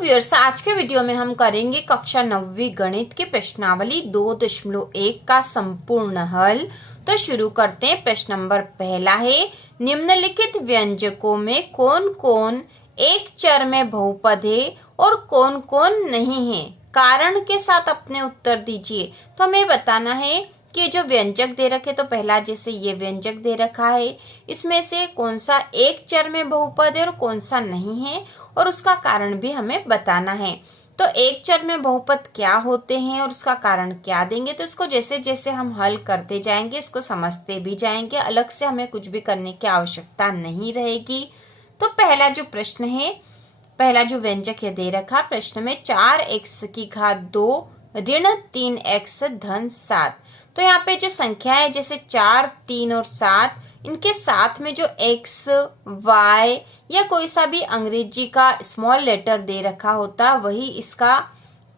Viewers, आज के video में हम करेंगे कक्षा 9वीं गणित की प्रश्नावली 2.1 का संपूर्ण हल। तो शुरू करते हैं। प्रश्न नंबर पहला है, निम्नलिखित व्यंजकों में कौन कौन एक चर में बहुपद है और कौन कौन नहीं है, कारण के साथ अपने उत्तर दीजिए। तो हमें बताना है कि जो व्यंजक दे रखे, तो पहला जैसे ये व्यंजक दे रखा है, इसमें से कौन सा एक चर में बहुपद है और कौन सा नहीं है, और उसका कारण भी हमें बताना है। तो एक चर में बहुपद क्या होते हैं और उसका कारण क्या देंगे, तो इसको जैसे जैसे हम हल करते जाएंगे इसको समझते भी जाएंगे, अलग से हमें कुछ भी करने की आवश्यकता नहीं रहेगी। तो पहला जो प्रश्न है, पहला जो व्यंजक है दे रखा प्रश्न में, 4x की घात 2 ऋण 3x धन 7। तो यहाँ पे जो संख्या है जैसे 4, 3 और 7, इनके साथ में जो x, y या कोई सा भी अंग्रेजी का स्मॉल लेटर दे रखा होता वही इसका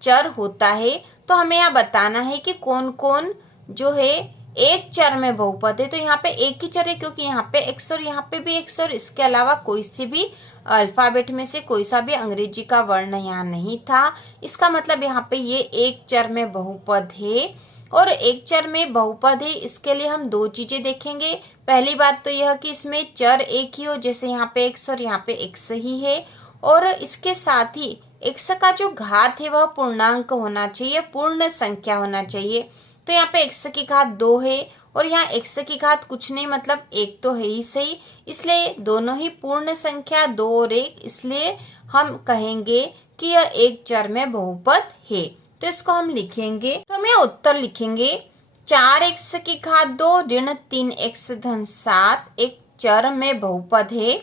चर होता है। तो हमें यहाँ बताना है कि कौन कौन जो है एक चर में बहुपद है। तो यहाँ पे एक ही चर है क्योंकि यहाँ पे x और यहाँ पे भी x, और इसके अलावा कोई सी भी अल्फाबेट में से कोई सा भी अंग्रेजी का वर्ण यहाँ नहीं था। इसका मतलब यहाँ पे ये एक चर में बहुपद है। और एक चर में बहुपद है, इसके लिए हम दो चीजें देखेंगे। पहली बात तो यह कि इसमें चर एक ही हो, जैसे यहाँ पे x और यहाँ पे x ही है, और इसके साथ ही x का जो घात है वह पूर्णांक होना चाहिए, पूर्ण संख्या होना चाहिए। तो यहाँ पे x की घात 2 है और यहाँ x की घात कुछ नहीं, मतलब 1 तो है ही सही, इसलिए दोनों ही पूर्ण संख्या 2 और 1, इसलिए हम कहेंगे कि यह एक चर में बहुपद है। तो इसको हम लिखेंगे, तो हम यहाँ उत्तर लिखेंगे 4x की घात 2 ऋण 3x धन 7 एक चर में बहुपद है।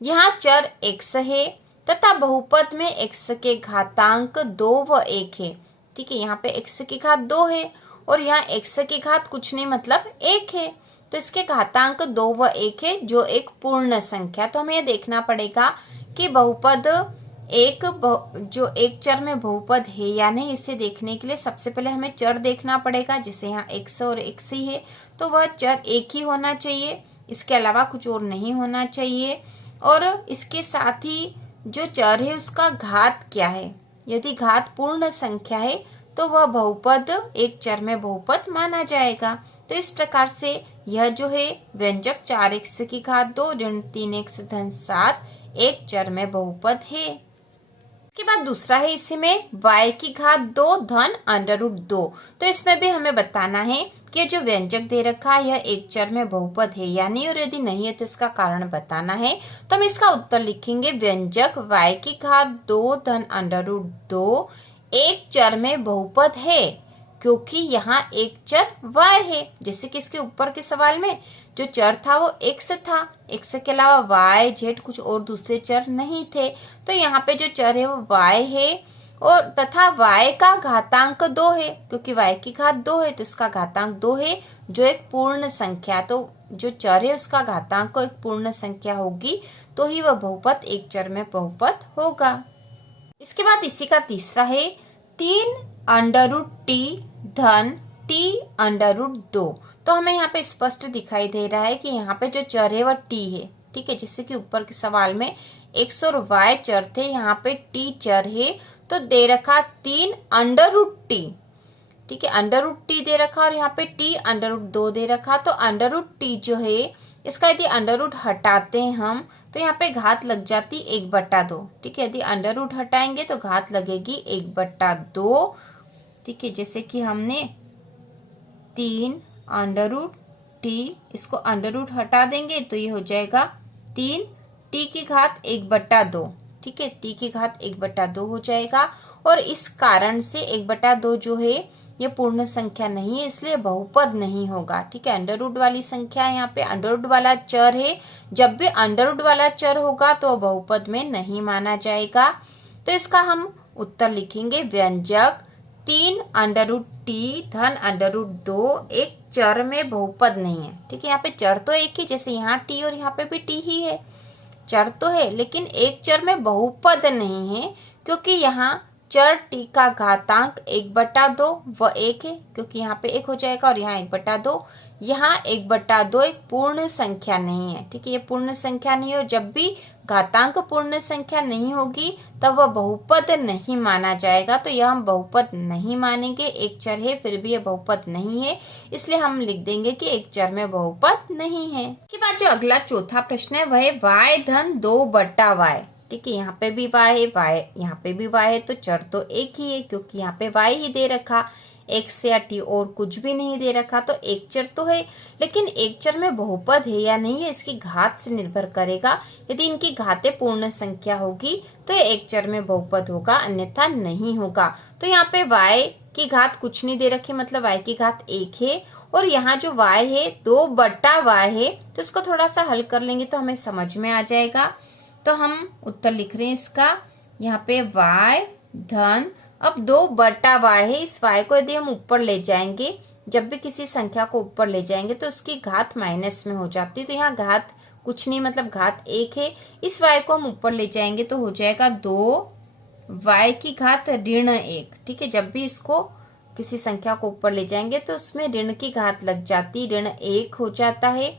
यहाँ चर x है तथा बहुपद में x के घातांक 2 व 1 है। ठीक है, यहाँ पे x की घात 2 है और यहाँ x की घात कुछ नहीं, मतलब 1 है, तो इसके घातांक 2 व 1 है जो एक पूर्ण संख्या। तो हमें यह देखना पड़ेगा कि बहुपद जो एक चर में बहुपद है या नहीं। इसे देखने के लिए सबसे पहले हमें चर देखना पड़ेगा, जैसे यहाँ x और x ही है तो वह चर एक ही होना चाहिए, इसके अलावा कुछ और नहीं होना चाहिए। और इसके साथ ही जो चर है उसका घात क्या है, यदि घात पूर्ण संख्या है तो वह बहुपद एक चर में बहुपद माना जाएगा। तो इस प्रकार से यह जो है व्यंजक 4x की घात 2 ऋण 3x धन 7 एक चर में बहुपद है। इसके बाद दूसरा है, इसी में y की घात 2 धन √2। तो इसमें भी हमें बताना है कि जो व्यंजक दे रखा है यह एक चर में बहुपद है या नहीं, और यदि नहीं है तो इसका कारण बताना है। तो हम इसका उत्तर लिखेंगे, व्यंजक y की घात 2 धन √2 एक चर में बहुपद है क्योंकि यहाँ एक चर y है। जैसे कि इसके ऊपर के सवाल में जो चर था वो x था, x के अलावा y, z कुछ और दूसरे चर नहीं थे। तो यहाँ पे जो चर है वो y है और तथा y का घातांक 2 है, क्योंकि y की घात 2 है तो इसका घातांक 2 है जो एक पूर्ण संख्या। तो जो चर है उसका घातांक को एक पूर्ण संख्या होगी तो ही वह बहुपद एक चर में बहुपद होगा। इसके बाद इसी का तीसरा है, 3√t धन t√2। तो हमें यहाँ पे स्पष्ट दिखाई दे रहा है कि यहाँ पे जो चर है वह t है। ठीक है, जैसे कि ऊपर के सवाल में x और y चर थे, यहाँ पे t चर है तो दे रखा 3√t। ठीक है, √t दे रखा और यहाँ पे t√2 दे रखा। तो √t जो है इसका यदि अंडर हटाते हैं हम तो यहाँ पे घात लग जाती 1/2। ठीक है, यदि अंडर हटाएंगे तो घात लगेगी 1/2। ठीक है, जैसे कि हमने 3√t, इसको अंडर हटा देंगे तो ये हो जाएगा 3t की घात 1/2। ठीक है, t की घात 1/2 हो जाएगा। और इस कारण से 1/2 जो है ये पूर्ण संख्या नहीं है, इसलिए बहुपद नहीं होगा। ठीक है, अंडर रूट वाली संख्या है, यहाँ पे अंडर रूट वाला चर है, जब भी अंडर रूट वाला चर होगा तो बहुपद में नहीं माना जाएगा। तो इसका हम उत्तर लिखेंगे, व्यंजक 3√t धन √2 एक चर में बहुपद नहीं है। ठीक है, यहाँ पे चर तो एक ही, जैसे यहाँ t और यहाँ पे भी t ही है, चर तो है लेकिन एक चर में बहुपद नहीं है क्योंकि यहाँ चर t का घातांक 1/2 व 1 है, क्योंकि यहाँ पे 1 हो जाएगा और यहाँ 1/2, यहाँ 1/2 एक पूर्ण संख्या नहीं है, ठीक है, ये पूर्ण संख्या नहीं है। और जब भी घातांक पूर्ण संख्या नहीं होगी तब वह बहुपद नहीं माना जाएगा, तो यह हम बहुपद नहीं मानेंगे। एक चर है फिर भी यह बहुपद नहीं है, इसलिए हम लिख देंगे कि एक चर में बहुपद नहीं है। इसके बाद जो अगला चौथा प्रश्न है वह है y धन 2/y, ठीक है, यहाँ पे भी y है, यहाँ पे भी y है, तो चर तो एक ही है क्योंकि यहाँ पे y ही दे रखा, x या t और कुछ भी नहीं दे रखा, तो एक चर तो है। लेकिन एक चर में बहुपद है या नहीं है इसकी घात से निर्भर करेगा। यदि इनकी घातें पूर्ण संख्या होगी तो ये एक चर में बहुपद होगा, अन्यथा नहीं होगा। तो यहाँ पे y की घात कुछ नहीं दे रखी, मतलब y की घात 1 है, और यहाँ जो y है 2/y है, तो इसको थोड़ा सा हल कर लेंगे तो हमें समझ में आ जाएगा। तो हम उत्तर लिख रहे हैं इसका, यहाँ पे y धन, अब 2/y है, इस y को यदि हम ऊपर ले जाएंगे, जब भी किसी संख्या को ऊपर ले जाएंगे तो उसकी घात माइनस में हो जाती है, तो यहाँ घात कुछ नहीं मतलब घात 1 है। इस y को हम ऊपर ले जाएंगे तो हो जाएगा 2y की घात ऋण 1, ठीक है, जब भी इसको किसी संख्या को ऊपर ले जाएंगे तो उसमें ऋण की घात लग जाती, ऋण 1 हो जाता है।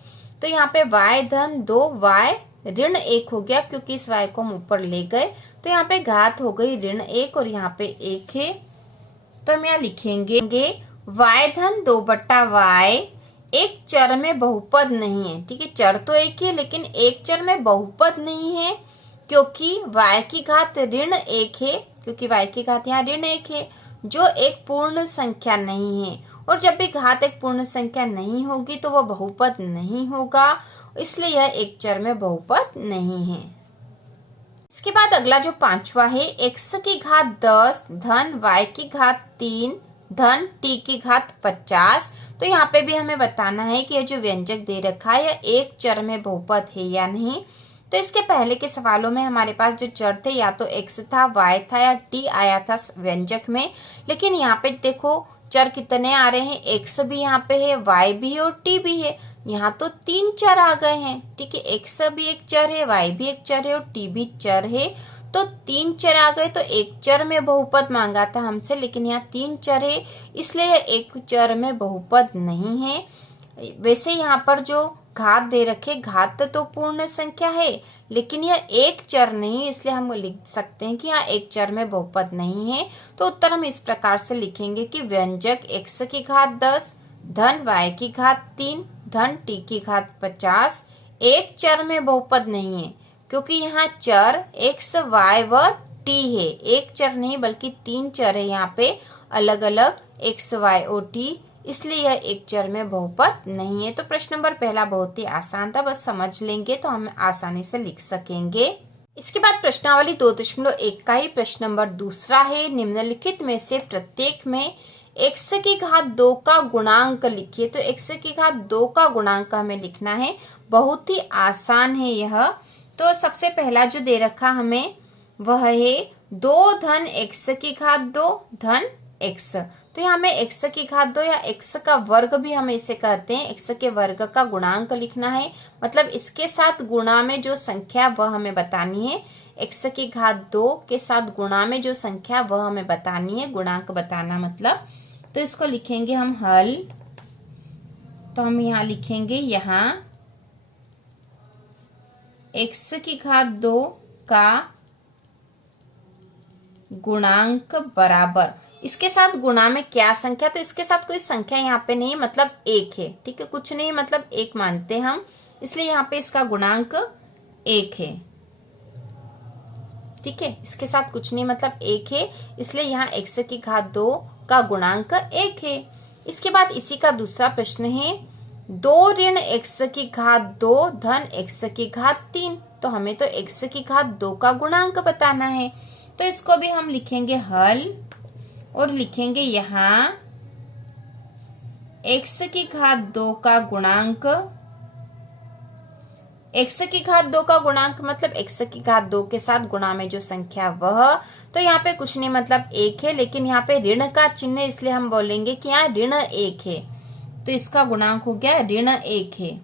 तो यहाँ पे y धन 2y ऋण 1 हो गया क्योंकि इस y को हम ऊपर ले गए, तो यहाँ पे घात हो गई ऋण 1 और यहाँ पे 1 है, तो हम यहाँ लिखेंगे y धन 2/y एक चर में बहुपद नहीं है, ठीक है, चर तो एक ही है लेकिन एक चर में बहुपद नहीं है क्योंकि y की घात ऋण 1 है, क्योंकि y की घात यहाँ ऋण 1 है जो एक पूर्ण संख्या नहीं है, और जब भी घात एक पूर्ण संख्या नहीं होगी तो वह बहुपद नहीं होगा, इसलिए यह एक चर में बहुपद नहीं है। इसके बाद अगला जो पांचवा है x की घात 10 धन y की घात 3 धन t की घात 50। तो यहाँ पे भी हमें बताना है कि यह जो व्यंजक दे रखा है यह एक चर में बहुपद है या नहीं। तो इसके पहले के सवालों में हमारे पास जो चर थे या तो x था, y था या t आया था व्यंजक में, लेकिन यहाँ पे देखो चर कितने आ रहे हैं, x भी यहाँ पे है, y भी है और t भी है, यहाँ तो 3 चर आ गए हैं, ठीक है, x भी एक चर है, y भी एक चर है और t भी चर है, तो 3 चर आ गए, तो एक चर में बहुपद मांगा था हमसे, लेकिन यहाँ 3 चर है इसलिए एक चर में बहुपद नहीं है। वैसे यहाँ पर जो घात दे रखे, घात तो पूर्ण संख्या है लेकिन यह एक चर नहीं, इसलिए हम लिख सकते हैं कि यहाँ एक चर में बहुपद नहीं है। तो उत्तर हम इस प्रकार से लिखेंगे कि व्यंजक x की घात 10 धन y की घात 3 धन t की घात 50 एक चर में बहुपद नहीं है, क्योंकि यहाँ चर x, y व t है, एक चर नहीं बल्कि 3 चर है यहाँ पे अलग अलग x, y और t, इसलिए यह एक चर में बहुपद नहीं है। तो प्रश्न नंबर पहला बहुत ही आसान था, बस समझ लेंगे तो हम आसानी से लिख सकेंगे। इसके बाद प्रश्नावली 2.1 का ही प्रश्न नंबर दूसरा है, निम्नलिखित में से प्रत्येक में x की घात 2 का गुणांक लिखिए। तो x की घात 2 का गुणांक हमें लिखना है, बहुत ही आसान है यह। तो सबसे पहला जो दे रखा हमें वह है 2 धन x की घात 2 धन x। तो यहाँ हमें x की घात 2 या x का वर्ग भी हम इसे कहते हैं, x के वर्ग का गुणांक लिखना है, मतलब इसके साथ गुणा में जो संख्या वह हमें बतानी है, x की घात 2 के साथ गुणा में जो संख्या वह हमें बतानी है, गुणांक बताना मतलब। तो इसको लिखेंगे हम हल, तो हम यहाँ लिखेंगे यहाँ x की घात 2 का गुणांक बराबर, इसके साथ गुणा में क्या संख्या, तो इसके साथ कोई संख्या यहाँ पे नहीं, मतलब 1 है, ठीक है, कुछ नहीं मतलब 1 मानते हैं हम, इसलिए यहाँ पे इसका गुणांक 1 है, ठीक है, इसके साथ कुछ नहीं मतलब 1 है, इसलिए यहाँ x की घात 2 का गुणांक 1 है। इसके बाद इसी का दूसरा प्रश्न है 2 ऋण x की घात 2 धन x की घात 3। तो हमें तो x की घात 2 का गुणांक बताना है, तो इसको भी हम लिखेंगे हल और लिखेंगे यहाँ x की घात 2 का गुणांक, x की घात 2 का गुणांक मतलब x की घात 2 के साथ गुणा में जो संख्या वह, तो यहाँ पे कुछ नहीं मतलब 1 है, लेकिन यहाँ पे ऋण का चिन्ह इसलिए हम बोलेंगे कि यहाँ ऋण 1 है, तो इसका गुणांक हो गया ऋण 1 है,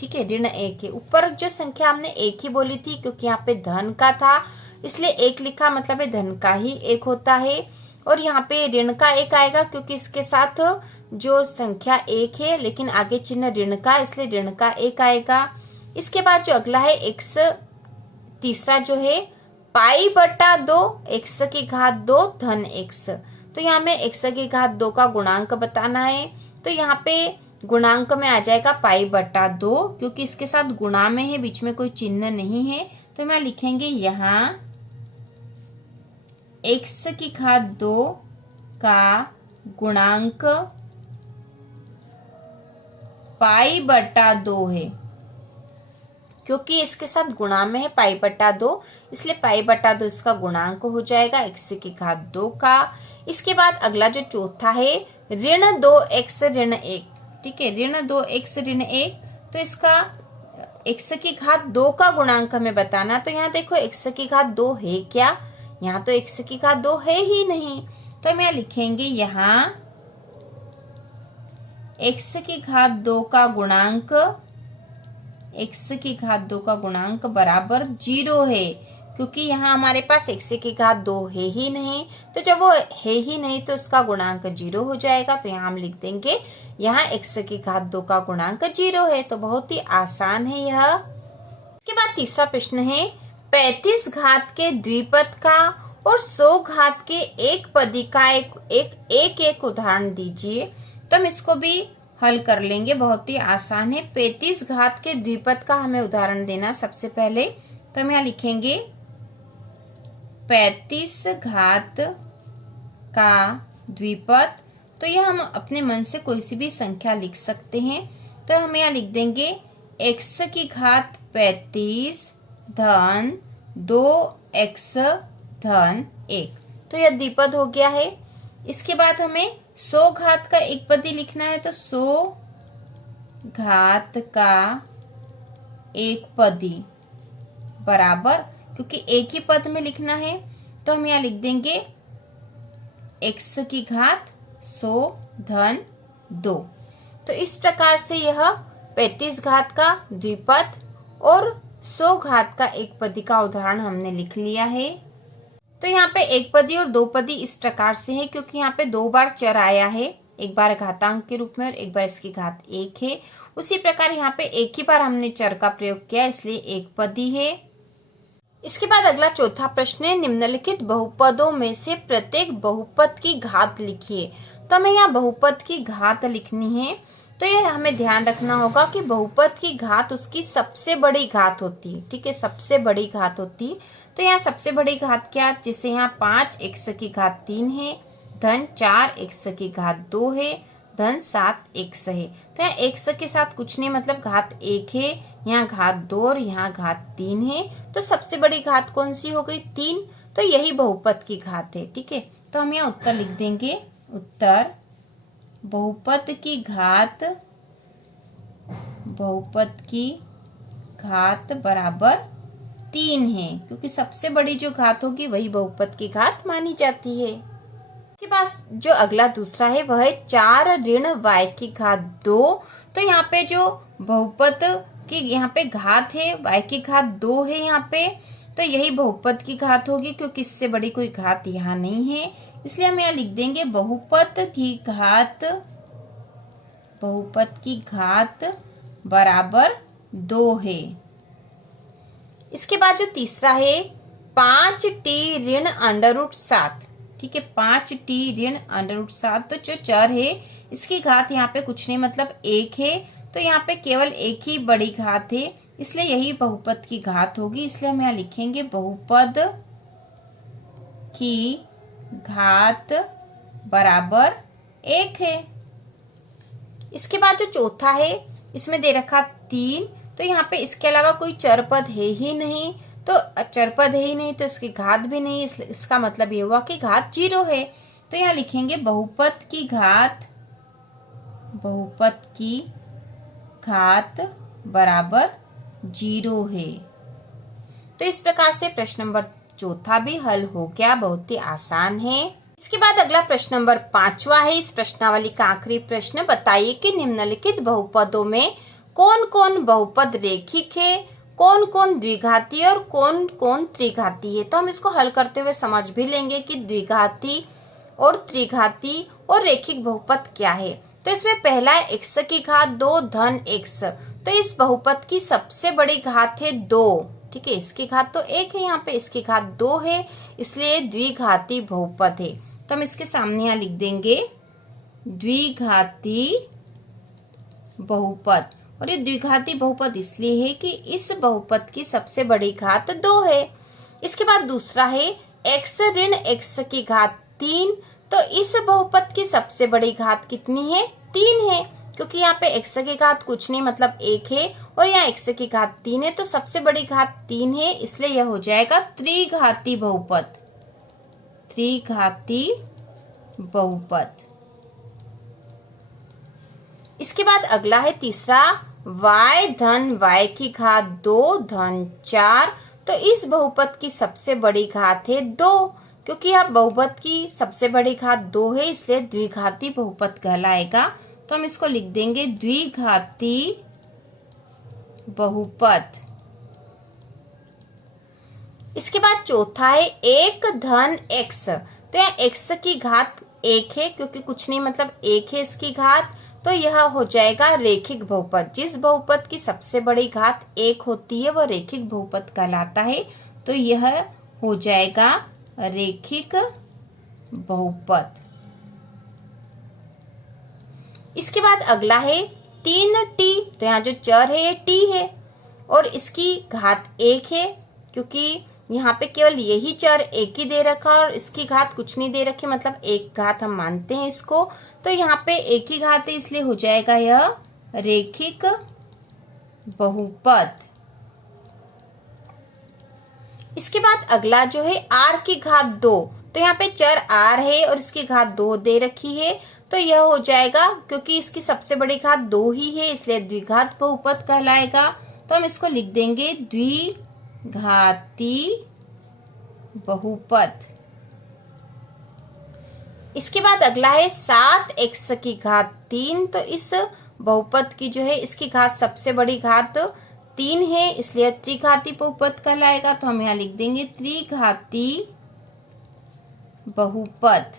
ठीक है, ऋण 1 है। ऊपर जो संख्या हमने 1 ही बोली थी क्योंकि यहाँ पे धन का था इसलिए 1 लिखा, मतलब धन का ही 1 होता है, और यहाँ पे ऋण का 1 आएगा क्योंकि इसके साथ जो संख्या 1 है, लेकिन आगे चिन्ह ऋण का, इसलिए ऋण का 1 आएगा। इसके बाद जो अगला है x, तीसरा जो है पाई बटा 2 x की घात 2 धन x। तो यहाँ में x की घात 2 का गुणांक बताना है, तो यहाँ पे गुणांक में आ जाएगा पाई बटा 2, क्योंकि इसके साथ गुणा में है, बीच में कोई चिन्ह नहीं है, तो मैं लिखेंगे यहाँ x की घात 2 का गुणांक पाई बटा 2 है, क्योंकि इसके साथ गुणा में है पाई बटा 2, इसलिए पाई बटा 2 इसका गुणांक हो जाएगा x की घात 2 का। इसके बाद अगला जो चौथा है ऋण 2x ऋण 1, ठीक है, ऋण 2x ऋण 1, तो इसका x की घात 2 का गुणांक हमें बताना। तो यहाँ देखो x की घात 2 है क्या, यहाँ तो x की घात 2 है ही नहीं, तो हम यहाँ लिखेंगे यहाँ x की घात 2 का गुणांक, x की घात 2 का गुणांक बराबर 0 है, क्योंकि यहाँ हमारे पास x की घात 2 है ही नहीं, तो जब वो है ही नहीं तो उसका गुणांक 0 हो जाएगा। तो यहाँ हम लिख देंगे यहाँ x की घात 2 का गुणांक 0 है। तो बहुत ही आसान है यह। इसके बाद तीसरा प्रश्न है 35 घात के द्विपद का और 100 घात के एक पदी का एक उदाहरण दीजिए। तो हम इसको भी हल कर लेंगे, बहुत ही आसान है। 35 घात के द्विपद का हमें उदाहरण देना सबसे पहले, तो हम यहाँ लिखेंगे 35 घात का द्विपद, तो यह हम अपने मन से कोई सी भी संख्या लिख सकते हैं। तो हम यहाँ लिख देंगे x की घात 35 धन 2x धन 1, तो यह द्विपद हो गया है। इसके बाद हमें 100 घात का एक पदी लिखना है, तो 100 घात का एक पदी बराबर, क्योंकि एक ही पद में लिखना है, तो हम यहाँ लिख देंगे x की घात 100 धन 2। तो इस प्रकार से यह 35 घात का द्विपद और 100 घात का एक पदी का उदाहरण हमने लिख लिया है। तो यहाँ पे एक पदी और दो पदी इस प्रकार से है, क्योंकि यहाँ पे 2 बार चर आया है, एक बार घातांक के रूप में और एक बार इसकी घात 1 है। उसी प्रकार यहाँ पे एक ही बार हमने चर का प्रयोग किया, इसलिए एक पदी है। इसके बाद अगला चौथा प्रश्न है निम्नलिखित बहुपदों में से प्रत्येक बहुपद की घात लिखिए। तो हमें यहाँ बहुपद की घात लिखनी है, तो यह हमें ध्यान रखना होगा कि बहुपद की घात उसकी सबसे बड़ी घात होती है, ठीक है, सबसे बड़ी घात होती है। तो यहाँ सबसे बड़ी घात क्या, जैसे यहाँ 5x की घात 3 है धन 4x की घात 2 है धन 7x है। तो यहाँ x के साथ कुछ नहीं, मतलब घात 1 है, यहाँ घात 2 और यहाँ घात 3 है। तो सबसे बड़ी घात कौन सी हो गई, 3, तो यही बहुपद की घात है, ठीक है। तो हम यहाँ उत्तर लिख देंगे, उत्तर बहुपद की घात बराबर 3 है, क्योंकि सबसे बड़ी जो घात होगी वही बहुपद की घात मानी जाती है। इसके बाद जो अगला दूसरा है वह है 4 ऋण y की घात 2। तो यहाँ पे जो बहुपद की यहाँ पे घात है y की घात 2 है यहाँ पे, तो यही बहुपद की घात होगी, क्योंकि इससे बड़ी कोई घात यहाँ नहीं है, इसलिए हम यहाँ लिख देंगे बहुपद की घात बराबर 2 है। इसके बाद जो तीसरा है 5t ऋण √7, ठीक है, 5t ऋण √7, तो जो चर है इसकी घात यहाँ पे कुछ नहीं, मतलब 1 है, तो यहाँ पे केवल एक ही बड़ी घात है, इसलिए यही बहुपद की घात होगी, इसलिए हम यहाँ लिखेंगे बहुपद की घात बराबर 1 है। इसके बाद जो चौथा है इसमें दे रखा 3, तो यहाँ पे इसके अलावा कोई चरपद है ही नहीं, तो चरपद है ही नहीं तो इसकी घात भी नहीं, इसका मतलब ये हुआ कि घात 0 है। तो यहाँ लिखेंगे बहुपद की घात बराबर 0 है। तो इस प्रकार से प्रश्न नंबर चौथा भी हल हो गया, बहुत ही आसान है। इसके बाद अगला प्रश्न नंबर 5वां है इस प्रश्नावली का आखिरी प्रश्न। बताइए कि निम्नलिखित बहुपदों में कौन कौन बहुपद रेखिक है, कौन कौन द्विघाती और कौन कौन त्रिघाती है। तो हम इसको हल करते हुए समझ भी लेंगे कि द्विघाती और त्रिघाती और रेखिक बहुपद क्या है। तो इसमें पहला है x की घात 2 धन x। तो इस बहुपद की सबसे बड़ी घात है 2। ठीक है, इसकी घात तो 1 है, यहाँ पे इसकी घात 2 है, इसलिए द्विघाती बहुपद है। तो हम इसके सामने यहाँ लिख देंगे द्विघाती बहुपद। और ये द्विघाती बहुपद इसलिए है कि इस बहुपद की सबसे बड़ी घात 2 है। इसके बाद दूसरा है x ऋण x की घात 3। तो इस बहुपद की सबसे बड़ी घात कितनी है? 3 है, क्योंकि यहाँ पे x की घात कुछ नहीं मतलब 1 है और यहाँ x की घात 3 है, तो सबसे बड़ी घात 3 है, इसलिए यह हो जाएगा त्रिघाती बहुपद। त्रिघाती बहुपद। इसके बाद अगला है तीसरा y धन y की घात 2 धन 4। तो इस बहुपद की सबसे बड़ी घात है 2, क्योंकि यह बहुपद की सबसे बड़ी घात 2 है, इसलिए द्विघाती बहुपद कहलाएगा। तो हम इसको लिख देंगे द्विघाती बहुपद। इसके बाद चौथा है 1 धन x। तो यहाँ x की घात 1 है, क्योंकि कुछ नहीं मतलब 1 है इसकी घात, तो यह हो जाएगा रेखिक बहुपद। जिस बहुपद की सबसे बड़ी घात 1 होती है वह रेखिक बहुपद कहलाता है, तो यह हो जाएगा रेखिक बहुपद। इसके बाद अगला है 3t। तो यहाँ जो चर है ये t है और इसकी घात 1 है, क्योंकि यहाँ पे केवल यही चर 1 ही दे रखा और इसकी घात कुछ नहीं दे रखी, मतलब 1 घात हम मानते हैं इसको। तो यहाँ पे 1 ही घात है, इसलिए हो जाएगा यह रेखिक बहुपद। इसके बाद अगला जो है r की घात 2। तो यहाँ पे चर r है और इसकी घात 2 दे रखी है, तो यह हो जाएगा, क्योंकि इसकी सबसे बड़ी घात 2 ही है, इसलिए द्विघात बहुपद कहलाएगा। तो हम इसको लिख देंगे द्विघाती बहुपद। इसके बाद अगला है 7x की घात 3। तो इस बहुपद की जो है इसकी घात सबसे बड़ी घात 3 है, इसलिए त्रिघाती बहुपद कहलाएगा। तो हम यहाँ लिख देंगे त्रिघाती बहुपद।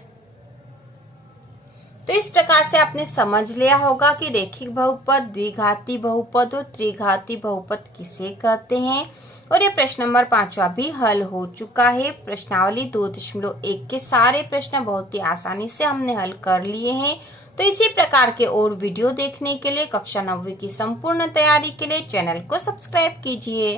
तो इस प्रकार से आपने समझ लिया होगा कि रेखिक बहुपद, द्विघाती बहुपद और त्रिघाती बहुपद किसे कहते हैं। और ये प्रश्न नंबर 5वां भी हल हो चुका है। प्रश्नावली 2.1 के सारे प्रश्न बहुत ही आसानी से हमने हल कर लिए हैं। तो इसी प्रकार के और वीडियो देखने के लिए कक्षा 9वीं की संपूर्ण तैयारी के लिए चैनल को सब्सक्राइब कीजिए।